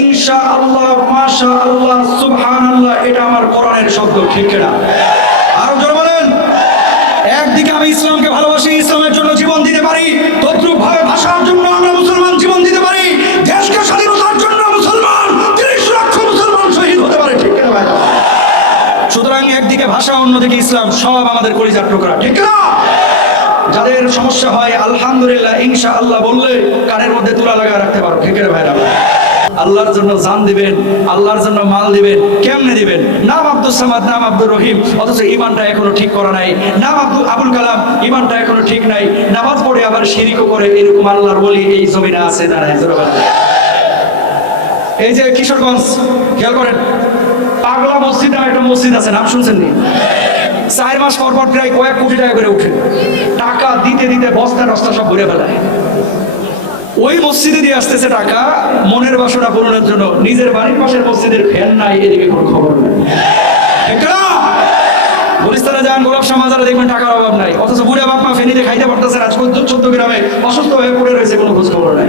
ইনশাআল্লাহ, মাশাআল্লাহ, সুবহানাল্লাহ, এটা আমার কোরআনের শব্দ, ঠিক না? আরো জোরে বলেন। একদিকে আমি ইসলামকে ভালোবাসি, ইসলামের জন্য জীবন দিতে পারি, তদ্রুপ ভাবে ভাষার জন্য আমরা মুসলমান জীবন দিতে পারি, দেশকে স্বাধীনতার জন্য মুসলমান ৩০ লক্ষ মুসলমান শহীদ হতে পারে, ঠিক না ভাই? সুতরাং একদিকে ভাষা, অন্যদিকে ইসলাম, সব আমাদের কলিজার টুকরা, ঠিক না? যাদের সমস্যা হয় আলহামদুলিল্লাহ, ইনশাআল্লাহ বললে কানের মধ্যে তুলা লাগা রাখতে পারো, ঠিক না ভাইরা? আল্লাহর জন্য জান দিবেন, আল্লাহর জন্য মাল দিবেন, কেমনে দিবেন? নাম আব্দুল সামাদ, নাম আব্দুর রহিম, অথচ ইমানটা এখনো ঠিক করা নাই। নাম আবুল কালাম, ইমানটা এখনো ঠিক নাই। নামাজ পড়ে আবার শিরিকও করে, এরকম আল্লাহর ওলি এই জমিনে আছে না নাই? এই যে কিশোরগঞ্জ, খেয়াল করেন, পাগলা মসজিদ নামে একটা মসজিদ আছে, নাম শুনছেন নি? 4 মাস পর পর প্রায় কয়েক কোটি টাকা করে উঠে, টাকা দিতে দিতে বস্তা টস্তা সব ভরে ফেলায়। ওই মসজিদে দিয়ে আসতেছে টাকা মনের বাসনা পূরণের জন্য, নিজের বাড়ির পাশের মসজিদের ফ্যান নাই, এদিকে কোনো খবর নেই। গুলিস্তানে যান, গোলাপশাহ মাজারে দেখবেন টাকার অভাব নাই, অথচ বুড়া বাপ মা ফেনীতে খাইতে পারতেছে না, 14 গ্রামে অসুস্থ হয়ে পড়ে রয়েছে, কোনো খোঁজ খবর নাই।